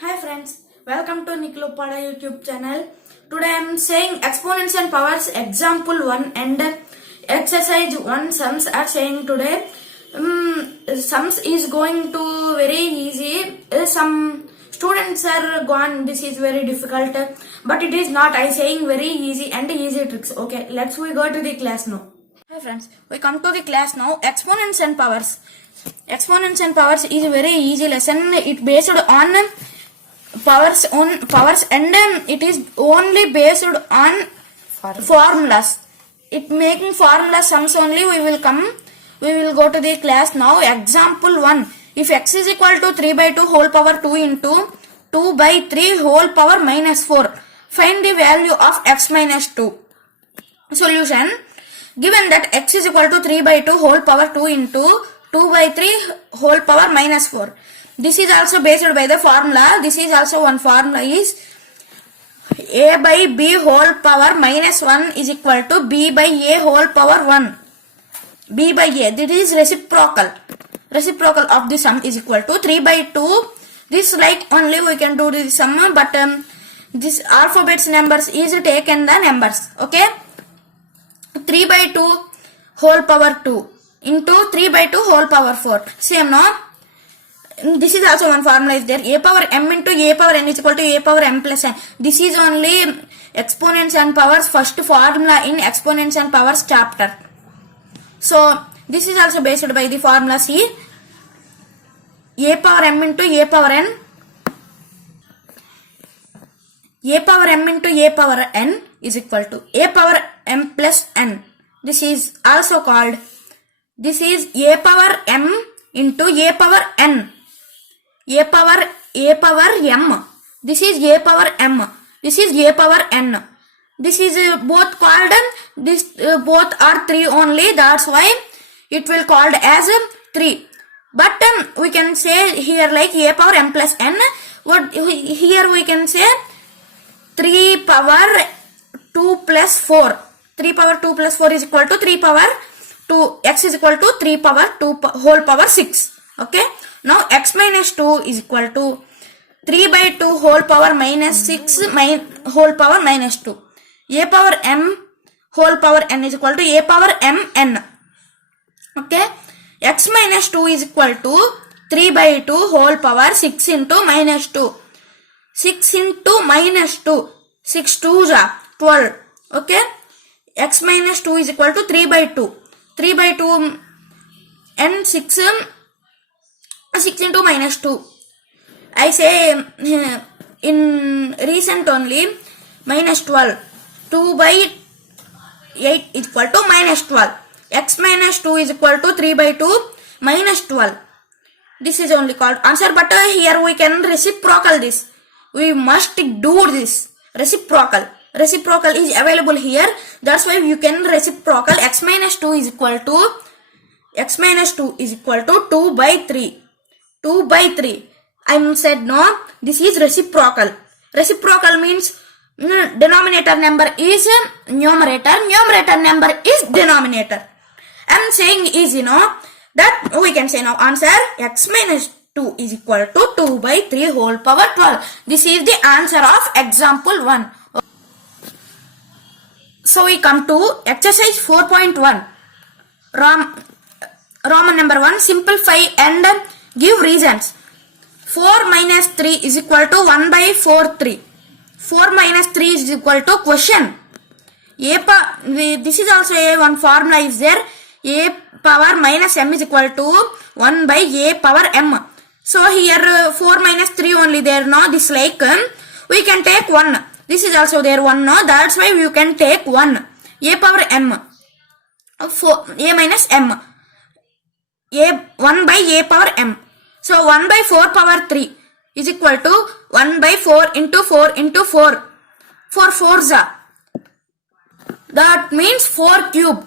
Hi friends, welcome to Niklopada YouTube channel. Today I am saying exponents and powers example 1 and exercise 1 sums are saying today. Sums is going to very easy. Some students are gone, this is very difficult, but it is not. I saying very easy and easy tricks. Okay, we go to the class now. Hi friends, we come to the class now. Exponents and powers. Exponents and powers is a very easy lesson. It based on powers and it is only based on formulas. It making formula sums only. We will go to the class now. Example 1. If x is equal to 3 by 2 whole power 2 into 2 by 3 whole power minus 4, find the value of x minus 2. Solution. Given that x is equal to 3 by 2 whole power 2 into 2 by 3 whole power minus 4. This is also based by the formula. This is also one formula is a by b whole power minus 1 is equal to b by a whole power 1. B by a. This is reciprocal. Reciprocal of the sum is equal to 3 by 2. This like only we can do the sum, but this alphabets numbers is taken the numbers. Okay. 3 by 2 whole power 2 into 3 by 2 whole power 4. Same no? This is also one formula is there. A power m into a power n is equal to a power m plus n. This is only exponents and powers first formula in exponents and powers chapter. So this is also based by the formula C. A power m into a power n. A power m into a power n is equal to a power m plus n. This is also called, this is a power m into a power n. A power m. This is a power m. This is a power n. This is both called, this both are 3 only. That's why it will called as 3. But we can say here like a power m plus n. What here we can say 3 power 2 plus 4. 3 power 2 plus 4 is equal to 3 power 2. X is equal to 3 power 2 whole power 6. Okay. Now x minus 2 is equal to 3 by 2 whole power minus 6 whole power minus 2. A power m whole power n is equal to a power m n. Okay. X minus 2 is equal to 3 by 2 whole power 6 into minus 2. 6 into minus 2. 6 2s are 12. Okay. X minus 2 is equal to 3 by 2. 3 by 2 and 6 into minus 2. I say in recent only minus 12. 2 by 8 is equal to minus 12. X minus 2 is equal to 3 by 2 minus 12. This is only called answer, but here we can reciprocal this. We must do this. Reciprocal. Reciprocal is available here. That's why you can reciprocal. X minus 2 is equal to 2 by 3. 2 by 3. I said no. This is reciprocal. Reciprocal means denominator number is numerator. Numerator number is denominator. I am saying easy no. That we can say now answer x minus 2 is equal to 2 by 3 whole power 12. This is the answer of example 1. So we come to exercise 4.1. Roman number 1. Simplify and give reasons. 4 minus 3 is equal to 1 by 4 3. 4 minus 3 is equal to question. This is also one formula is there. A power minus m is equal to 1 by a power m. So here 4 minus 3 only there no. This like we can take 1. This is also there 1 no. That's why you can take 1. A power m. 4 a minus m. A 1 by a power m. So 1 by 4 power 3 is equal to 1 by 4 into 4 into 4. 4 4s are. That means 4 cube.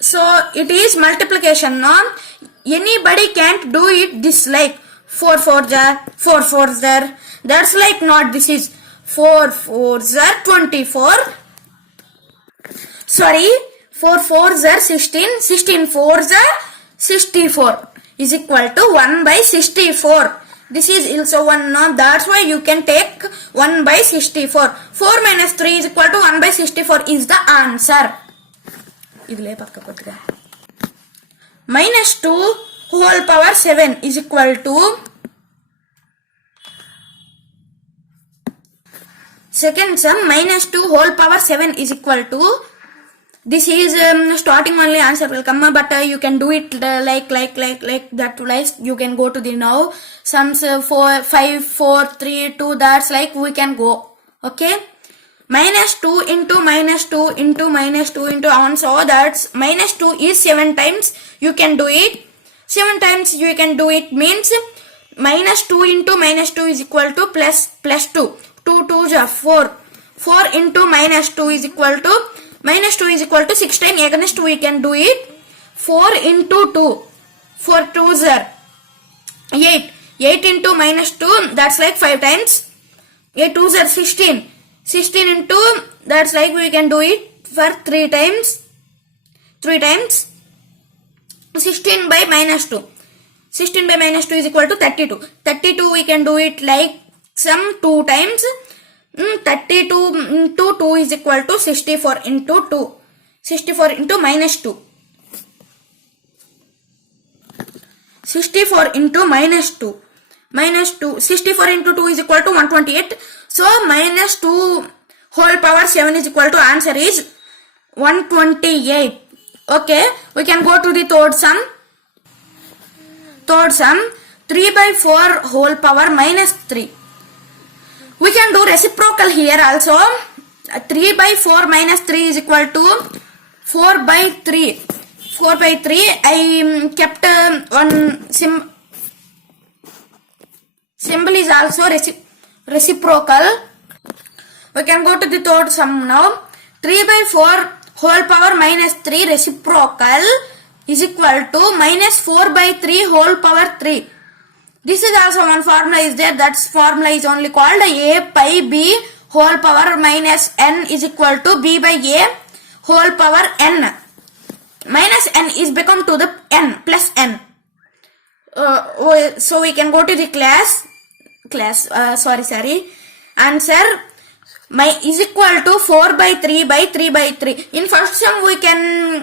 So it is multiplication no. Anybody can't do it this like 4 4s are 4 4s are. That's like not. This is 4 4s are 24. Sorry. 4 4s are 16. 16 4s are 64. is equal to 1 by 64. This is also 1 now. That's why you can take 1 by 64. 4 minus 3 is equal to 1 by 64 is the answer. Minus 2 whole power 7 is equal to, second sum, minus 2 whole power 7 is equal to, this is starting only answer will come, but you can do it like that. Like you can go to the now sums 4, 5, 4, 3, 2. That's like we can go. Okay. Minus 2 into minus 2 into minus 2 into on. So that's minus 2 is 7 times. You can do it. 7 times you can do it means minus 2 into minus 2 is equal to plus 2. 2 2s are 4. 4 into minus 2 is equal to, minus 2 is equal to 6 times against we can do it. 4 into 2. 4 2s are 8. 8 into minus 2, that's like 5 times. 8 2s are 16. 16 into, that's like we can do it for 3 times. 3 times. 16 by minus 2. 16 by minus 2 is equal to 32. 32 we can do it like some 2 times. 32 into 2 is equal to 64 into 2. 64 into minus 2. 64 into minus 2. Minus 2. 64 into 2 is equal to 128. So minus 2 whole power 7 is equal to, answer is 128. Okay. We can go to the third sum. Third sum. 3 by 4 whole power minus 3. We can do reciprocal here also. 3 by 4 minus 3 is equal to 4 by 3. 4 by 3. I kept one symbol is also reciprocal. We can go to the third sum now. 3 by 4 whole power minus 3 reciprocal is equal to minus 4 by 3 whole power 3. This is also one formula is there. That formula is only called a by b whole power minus n is equal to b by a whole power n. Minus n is become to the n plus n. So we can go to the answer is equal to 4 by 3 by 3 by 3. In first sum we can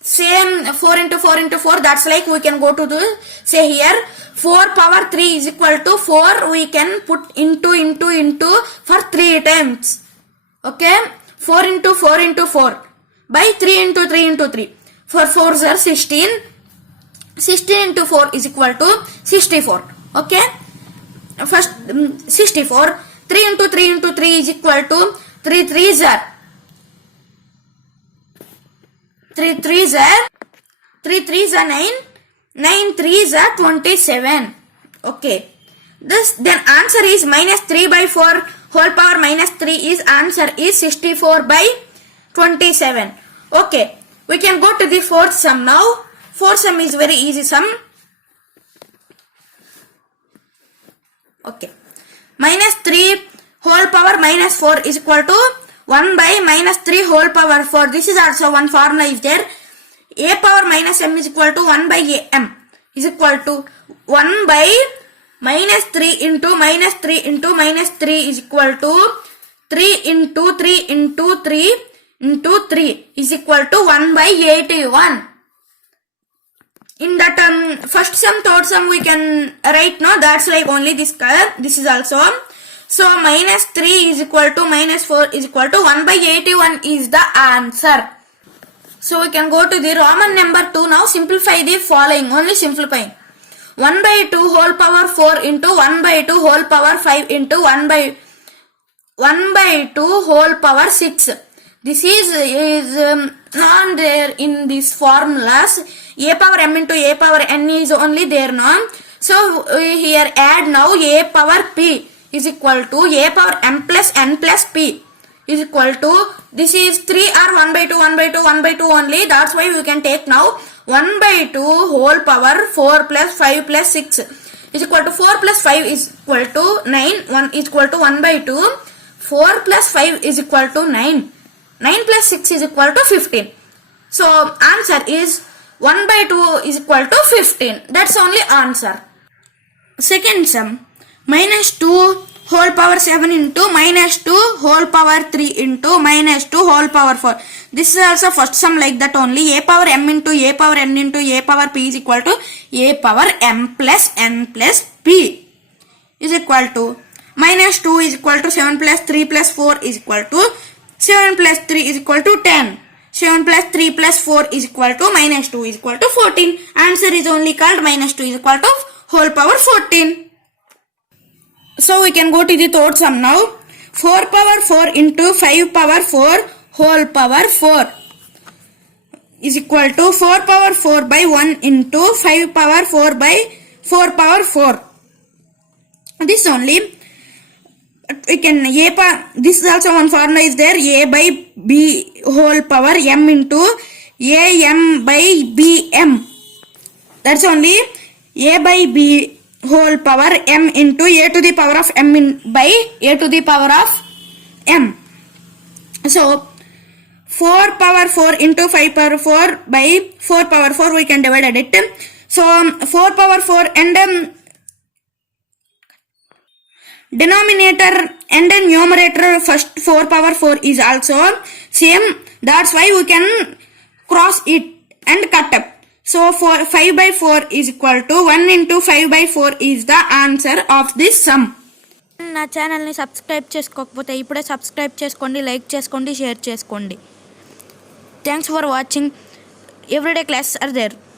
same 4 into 4 into 4. That's like we can go to the, say here 4 power 3 is equal to 4. We can put into for 3 times. Okay. 4 into 4 into 4 by 3 into 3 into 3. For 4s are 16. 16 into 4 is equal to 64. Okay. First 64. 3 into 3 into 3 is equal to 3 3s are 9. 9 3s are 27. Okay. This then answer is minus 3 by 4 whole power minus 3 is answer is 64 by 27. Okay. We can go to the fourth sum now. Fourth sum is very easy sum. Okay. Minus 3 whole power minus 4 is equal to 1 by minus 3 whole power 4. This is also one formula is there. A power minus m is equal to 1 by m is equal to 1 by minus 3 into minus 3 into minus 3 is equal to 3 into 3 into 3 into 3 is equal to 1 by 81. In that first sum, third sum we can write no. That's like only this color. This is also. So minus 3 is equal to minus 4 is equal to 1 by 81 is the answer. So we can go to the Roman number 2 now. Simplify the following. Only simplifying. 1 by 2 whole power 4 into 1 by 2 whole power 5 into 1 by 2 whole power 6. This is not there in these formulas. A power m into a power n is only there now. So here add now a power p is equal to a power m plus n plus p is equal to, this is 3 or 1 by 2 1 by 2 1 by 2 only. That's why we can take now 1 by 2 whole power 4 plus 5 plus 6 is equal to 4 plus 5 is equal to 9. 1 is equal to 1 by 2. 4 plus 5 is equal to 9. 9 plus 6 is equal to 15. So answer is 1 by 2 is equal to 15. That's only answer. Second sum, minus 2 whole power 7 into minus 2 whole power 3 into minus 2 whole power 4. This is also first sum like that only. A power m into a power n into a power p is equal to a power m plus n plus p is equal to minus 2 is equal to 7 plus 3 plus 4 is equal to 7 plus 3 is equal to 10. 7 plus 3 plus 4 is equal to minus 2 is equal to 14. Answer is only called minus 2 is equal to whole power 14. So we can go to the third sum now. 4 power 4 into 5 power 4 whole power 4 is equal to 4 power 4 by 1 into 5 power 4 by 4 power 4. This only we can this is also one formula is there, a by b whole power m into a m by b m. That's only a by b whole power m into a to the power of m by a to the power of m. So 4 power 4 into 5 power 4 by 4 power 4 we can divide it. So 4 power 4 and denominator and numerator first 4 power 4 is also same. That's why we can cross it and cut up. So 5 by 4 is equal to 1 into 5 by 4 is the answer of this sum. నా ఛానల్ని subscribe చేసుకోకపోతే ఇప్పుడే subscribe చేసుకోండి, like చేసుకోండి, share చేసుకోండి. Thanks for watching. Everyday classes are there.